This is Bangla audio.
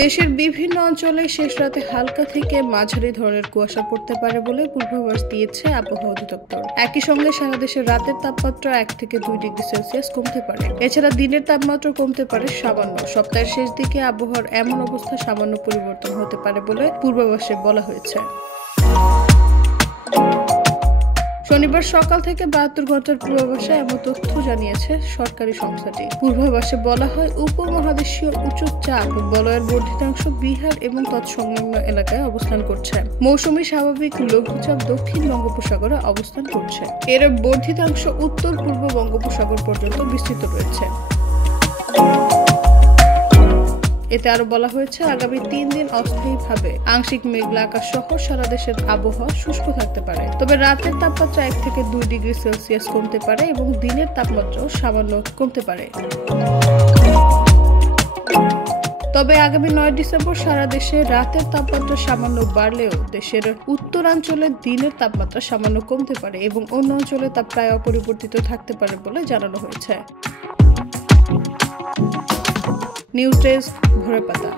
দেশের বিভিন্ন অঞ্চলে শেষ রাতে হালকা থেকে মাঝারি ধরনের কুয়াশা পড়তে পারে বলে পূর্বাভাস দিয়েছে আবহাওয়া অধিদপ্তর। একই সঙ্গে সারা দেশের রাতের তাপমাত্রা 1 থেকে 2 ডিগ্রি সেলসিয়াস কমতে পারে। এছাড়া দিনের তাপমাত্রা কমতে পারে সামান্য। সপ্তাহের শেষ দিকে আবহাওয়ার এমন অবস্থা সামান্য পরিবর্তন হতে পারে বলে পূর্বাভাসে বলা হয়েছে। শনিবার সকাল থেকে 72 ঘন্টার পূর্বাভাসে এমন তথ্য জানিয়েছে সরকারি সংস্থাটি। পূর্বাভাসে বলা হয়, উপমহাদেশীয় উঁচু চাপ বলয়ের বর্ধিতাংশ বিহার এবং তৎসংলগ্ন এলাকায় অবস্থান করছে। মৌসুমী স্বাভাবিক লঘুচাপ দক্ষিণ বঙ্গোপসাগরে অবস্থান করছে। এর বর্ধিতাংশ উত্তর পূর্ব বঙ্গোপসাগর পর্যন্ত বিস্তৃত রয়েছে। এতে আরো বলা হয়েছে, আগামী 3 দিন অস্থায়ীভাবে আংশিক মেঘলা আকাশ সহ সারা দেশের আবহাওয়া শুষ্ক থাকতে পারে। তবে রাতের তাপমাত্রা 1 থেকে 2 ডিগ্রি সেলসিয়াস কমতে পারে এবং দিনের তাপমাত্রাও সামান্য কমতে পারে। তবে আগামী 9 ডিসেম্বর সারা দেশে রাতের তাপমাত্রা সামান্য বাড়লেও দেশের উত্তরাঞ্চলে দিনের তাপমাত্রা সামান্য কমতে পারে এবং অন্য অঞ্চলে তা প্রায় অপরিবর্তিত থাকতে পারে বলে জানানো হয়েছে। নিউজ ডেস্ক, ভোরের পাতা।